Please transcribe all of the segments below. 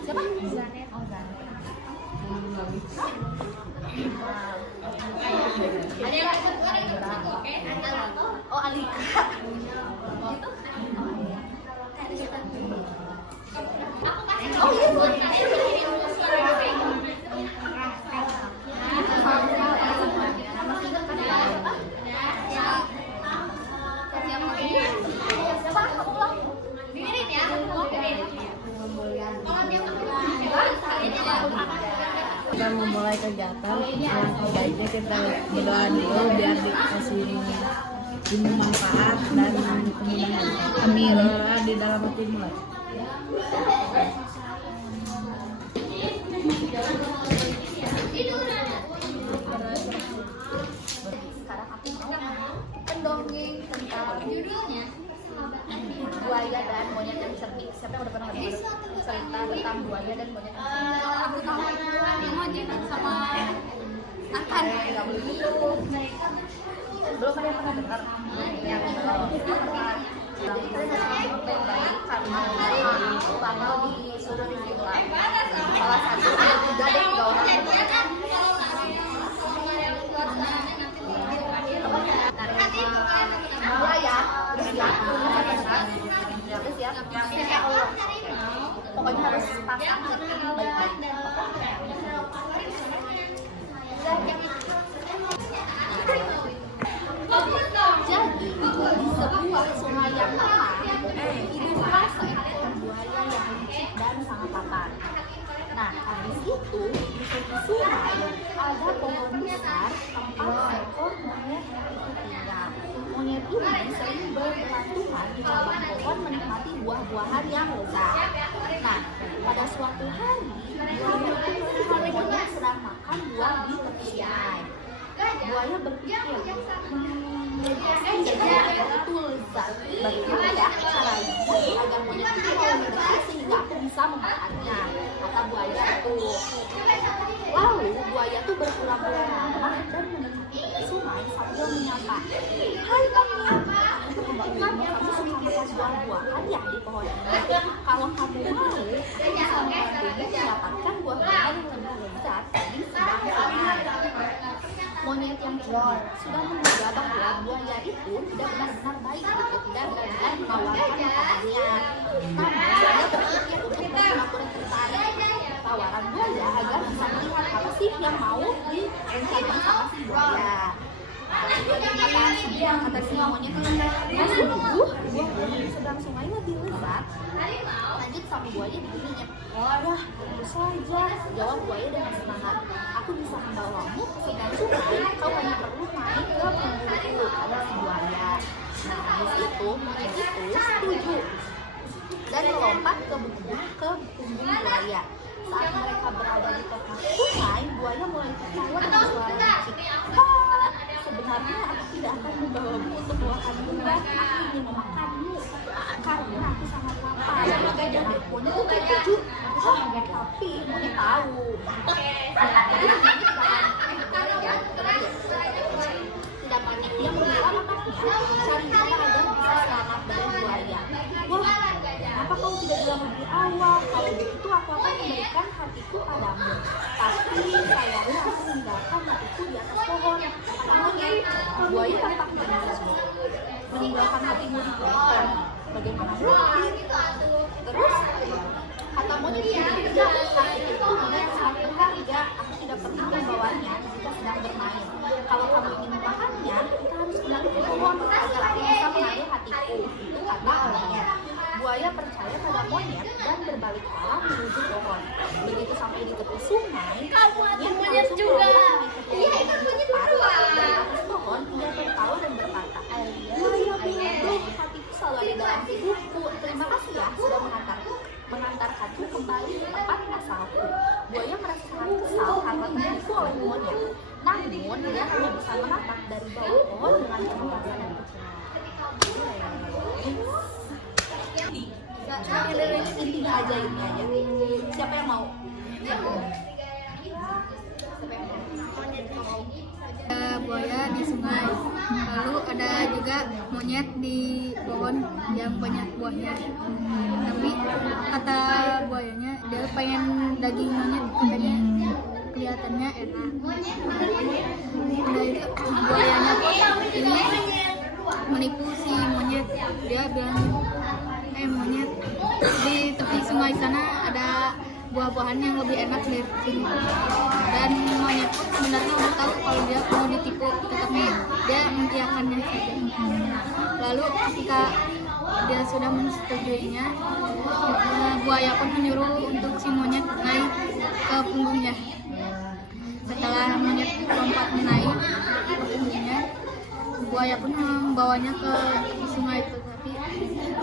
Siapa? Zanet. Oh, Zanet. Ada yang oh, Alika. Oh iya, kita memulai kegiatan, alangkah baiknya kita berdoa dulu biar dikasih ilmu manfaat dan kemudahan. Amin. Di dalam hati mulai. Sekarang aku mau mendongeng tentang judulnya buaya dan monyet yang cerdik. Siapa yang udah pernah dengar cerita tentang buaya dan monyet yang cerdik? Aku tahu monyet sama akan nggak boleh gitu. Belum ada yang pernah dengar yang pernah. Jadi kalian harus baik karena panel disuruh diulang. Salah satu juga ada 3 orang. Buaya siap Allah. Pokoknya harus pasang baik-baik. Jadi di sebuah sungai yang tenang hiduplah seekor buaya yang licik dan sangat tampan. Nah, habis itu di tepi sungai ada pohon besar tempat seekor monyet itu tinggal. Monyet ini sering bergelantungan di cabang pohon menikmati buah-buahan yang lezat. Nah, pada suatu hari buaya itu melihat monyet sedang makan buah di tepi sungai. Buaya berpikir, jadi itu lezat. Bagaimana caranya agar monyet itu mau mengerti sehingga aku bisa memakannya? Kata buaya itu. Lalu buaya itu berpura-pura ramah dan mendekati sungai sambil menyapa, "Hai kamu, bukannya kamu suka makan buah-buahan ya di pohon ini? Kalau kamu mau, aku bisa membantumu mendapatkan buah-buahan yang lebih lezat di seberang sungai." Monyet yang cerdik sudah menduga bahwa buaya itu tidak benar-benar baik dan benar-benar menawarkan makanannya. Namun dia berpikir untuk berpura-pura tertarik tawaran buaya agar bisa melihat apa sih yang mau direncanakan sama si buaya. Kata si monyet itu, "Sungguh, buah di seberang sungai lebih lezat." Lanjut sama buaya diginiin, "Wah, tentu saja," jawab buaya dengan semangat. "Aku bisa membawamu ke seberang sungai, kau hanya perlu naik ke punggungku," kata si buaya. Nah, habis itu monyet itu setuju dan melompat ke punggung buaya. Saat mereka berada di tengah sungai, buaya mulai tertawa dengan suara licik. "Sebenarnya aku tidak akan membawamu untuk makan buah, aku ingin memakanmu karena aku sangat lapar." Dan monyet itu terkejut. Tapi monyet tahu. Jadi tidak banyak dia mengira cari cara agar bisa selamat dari buaya. "Wah, kenapa kau tidak bilang lebih awal? Kalau begitu aku akan memberikan hatiku padamu. Tapi sayangnya aku meninggalkan hatiku di atas pohon." Buaya tampak menangis. "Meninggalkan hatimu di pohon? Bagaimana mungkin?" Terus kata monyet itu, "Hati itu monyet sangat berharga. Aku tidak pernah membawanya jika sedang bermain. Kalau kamu ingin memakannya, kita harus pindah ke pohon agar aku bisa mengambil hatiku." Itu kata monyet. Buaya percaya pada monyet dan berbalik arah menuju pohon. Begitu sampai di tepi sungai, monyet juga. Iya, itu monyet berdua. Di atas pohon, dia tertawa dan berkata, "Buaya bodoh, hatiku selalu ada dalam hidupku. Terima kasih ya sudah mengantarkanku kembali ke tempat asalku." Buaya merasa sangat kesal karena tertipu oleh monyet. Namun dia hanya bisa menatap dari bawah pohon dengan cemberut dan intinya aja ini aja. Siapa yang mau? Ada buaya di sungai, lalu ada juga juga monyet di pohon yang banyak buahnya. Tapi kata buayanya dia pengen daging monyet, katanya kelihatannya enak. Udah itu buayanya pun ini menipu si monyet. Dia bilang, monyet, di tepi sungai sana ada buah-buahan yang lebih enak dari sini. Dan monyet pun sebenarnya udah tahu kalau dia mau ditipu, tetapi dia mengiyakannya saja. Lalu ketika dia sudah menyetujuinya, buaya pun menyuruh untuk si monyet naik ke punggungnya. Setelah monyet lompat naik ke punggungnya, buaya pun membawanya ke sungai itu. Tapi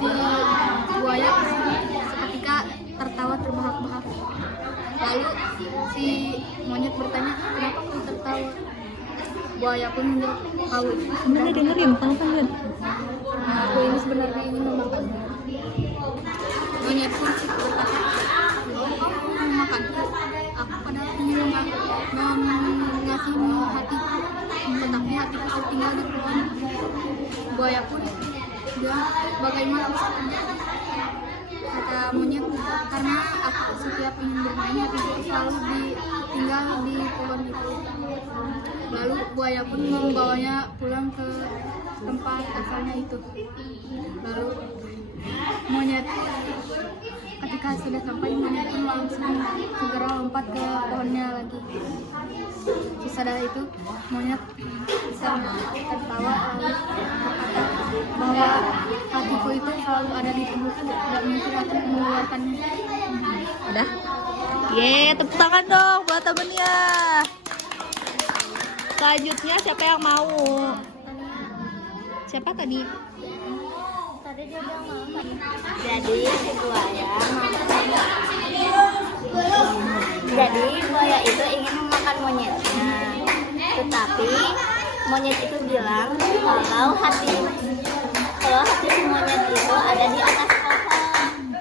si buaya seketika tertawa terbahak-bahak. Lalu si monyet bertanya, kenapa kamu tertawa? Buaya pun menjawab, tahu. Mana dengerin, tahu kan Bun? Aku ini sebenarnya ingin memakan. Monyet pun berkata, kamu mau memakanku? Aku padahal ingin mengasihmu hatiku, tetapi hatiku tertinggal di pohon. Buaya pun bilang, bagaimana maksudnya? Kata monyet, karena aku setiap ingin bermain hatiku selalu ditinggal di pohon itu. Lalu buaya pun membawanya pulang ke tempat asalnya itu. Lalu monyet, ketika sudah sampai, monyet pun langsung segera lompat ke pohonnya lagi. Sesudah itu monyet tertawa lalu berkata bahwa hatiku itu selalu ada di tubuhku, tidak mungkin aku mengeluarkannya. Udah? Ye, tepuk tangan dong buat temennya. Selanjutnya siapa yang mau? Siapa tadi? Tadi dia bilang mau. Jadi si buaya jadi buaya itu ingin memakan monyetnya, tetapi monyet itu bilang kalau hati si monyet itu ada di atas pohon.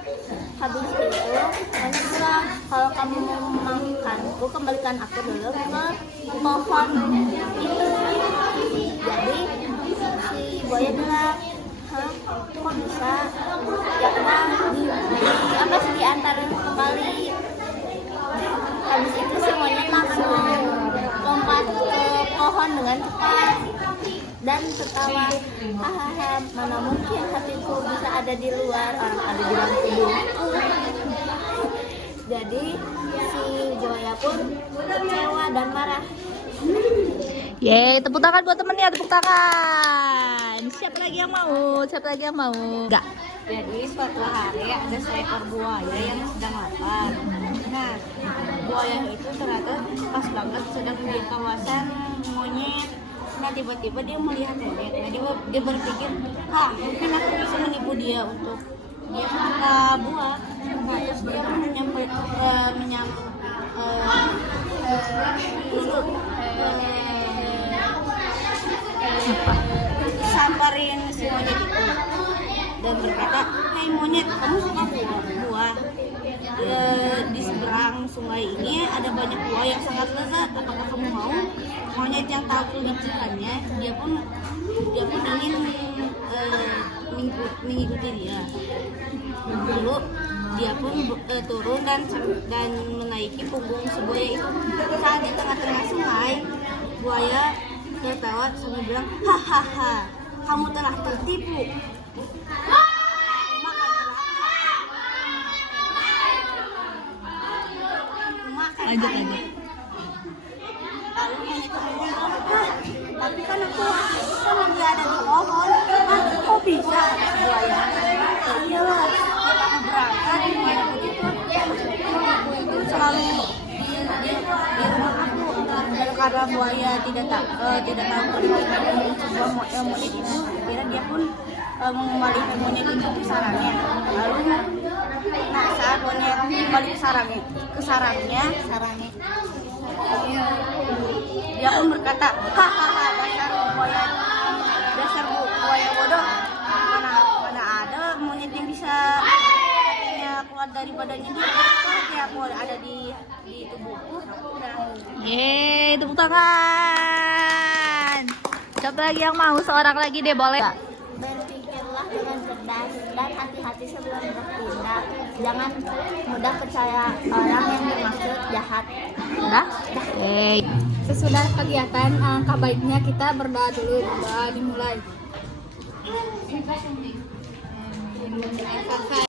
Habis itu monyet bilang, kalau kamu mau memakanku, kembalikan aku dulu ke pohon itu. Jadi si buaya bilang, kok bisa? Ya udah diantarin kembali. Habis itu si monyet langsung lompat ke pohon dengan cepat dan tertawa, hahaha, mana mungkin hatiku bisa ada di luar, orang ada di dalam tubuhku. Jadi si buaya pun kecewa dan marah. Yeay, tepuk tangan buat temennya, tepuk tangan. Siapa lagi yang mau? Siapa lagi yang mau? Enggak. Jadi suatu hari ada seekor buaya yang sedang lapar. Nah, buaya itu ternyata pas banget sedang di kawasan monyet. Nah, tiba-tiba dia melihat monyet. Nah, dia berpikir, mungkin aku bisa menipu dia untuk dia suka buah. Nah, terus dia samperin si monyet itu dan berkata, hai monyet, kamu suka buah? Di seberang sungai ini ada banyak buah yang sangat lezat, apakah kamu mau? Monyet yang tahu kelicikannya, dia pun ingin mengikuti dia. Lalu dia pun turun dan menaiki punggung si buaya itu. Saat di tengah-tengah sungai, buaya tertawa sambil bilang, hahaha, kamu telah tertipu. Lanjut aja. Lalu monyet itu bilang, tapi kan aku lagi ada di pohon. Kok bisa? Buaya. Iyalah, aku berangkat dimanapun itu selalu di rumah aku. Dan karena buaya tidak tahu kelicikan sebuah monyet itu, akhirnya dia pun mengembalikan monyet itu ke sarangnya. Lalu saat monyet kembali ke sarangnya, dia pun berkata, hahaha, dasar buaya bodoh, mana ada monyet yang bisa keluar dari badannya dia. Ya aku ada di tubuhku. Yeay, tepuk tangan. Coba lagi yang mau, seorang lagi deh boleh. Berpikirlah dengan cerdas dan hati-hati sebelum bertindak. Jangan mudah percaya orang yang bermaksud jahat. Udah? Sesudah kegiatan, angka baiknya kita berdoa dulu. Doa dimulai.